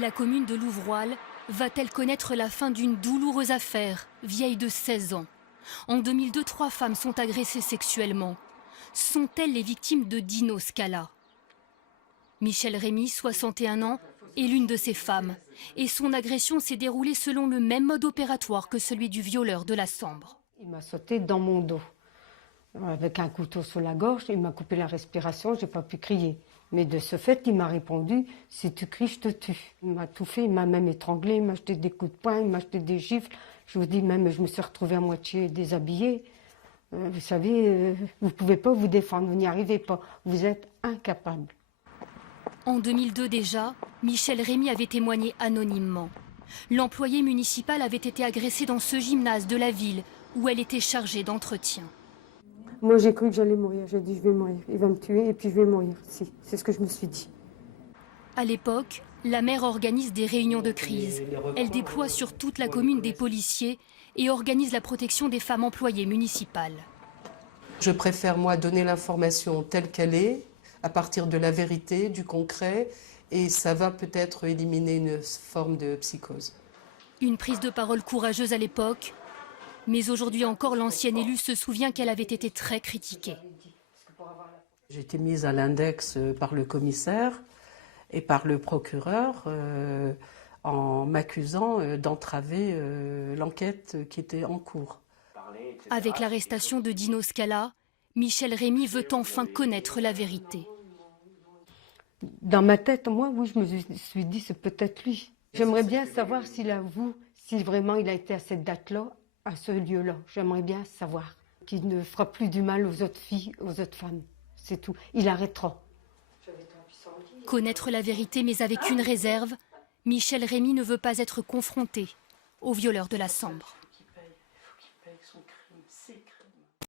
La commune de Louvroil va-t-elle connaître la fin d'une douloureuse affaire, vieille de 16 ans? En 2002, 3 femmes sont agressées sexuellement. Sont-elles les victimes de Dino Scala? Michel Rémy, 61 ans, est l'une de ces femmes. Et son agression s'est déroulée selon le même mode opératoire que celui du violeur de la Sambre. Il m'a sauté dans mon dos, avec un couteau sur la gorge, il m'a coupé la respiration, j'ai pas pu crier. Mais de ce fait, il m'a répondu, si tu cries, je te tue. Il m'a tout fait, il m'a même étranglé, il m'a jeté des coups de poing, il m'a jeté des gifles. Je vous dis même, je me suis retrouvée à moitié déshabillée. Vous savez, vous ne pouvez pas vous défendre, vous n'y arrivez pas, vous êtes incapable. En 2002 déjà, Michel Rémy avait témoigné anonymement. L'employé municipal avait été agressé dans ce gymnase de la ville où elle était chargée d'entretien. Moi, j'ai cru que j'allais mourir. J'ai dit, je vais mourir. Il va me tuer et puis je vais mourir. Si, c'est ce que je me suis dit. À l'époque, la maire organise des réunions de crise. Elle déploie sur toute la commune des policiers et organise la protection des femmes employées municipales. Je préfère, moi, donner l'information telle qu'elle est, à partir de la vérité, du concret, et ça va peut-être éliminer une forme de psychose. Une prise de parole courageuse à l'époque, mais aujourd'hui encore, l'ancienne élue se souvient qu'elle avait été très critiquée. J'ai été mise à l'index par le commissaire et par le procureur en m'accusant d'entraver l'enquête qui était en cours. Avec l'arrestation de Dino Scala, Michel Rémy veut enfin connaître la vérité. Dans ma tête, moi, oui, je me suis dit, c'est peut-être lui. J'aimerais bien savoir s'il avoue, si vraiment il a été à cette date-là, à ce lieu-là. J'aimerais bien savoir qu'il ne fera plus du mal aux autres filles, aux autres femmes. C'est tout. Il arrêtera. Connaître la vérité, mais avec une réserve, Michel Rémy ne veut pas être confronté au violeur de la Sambre.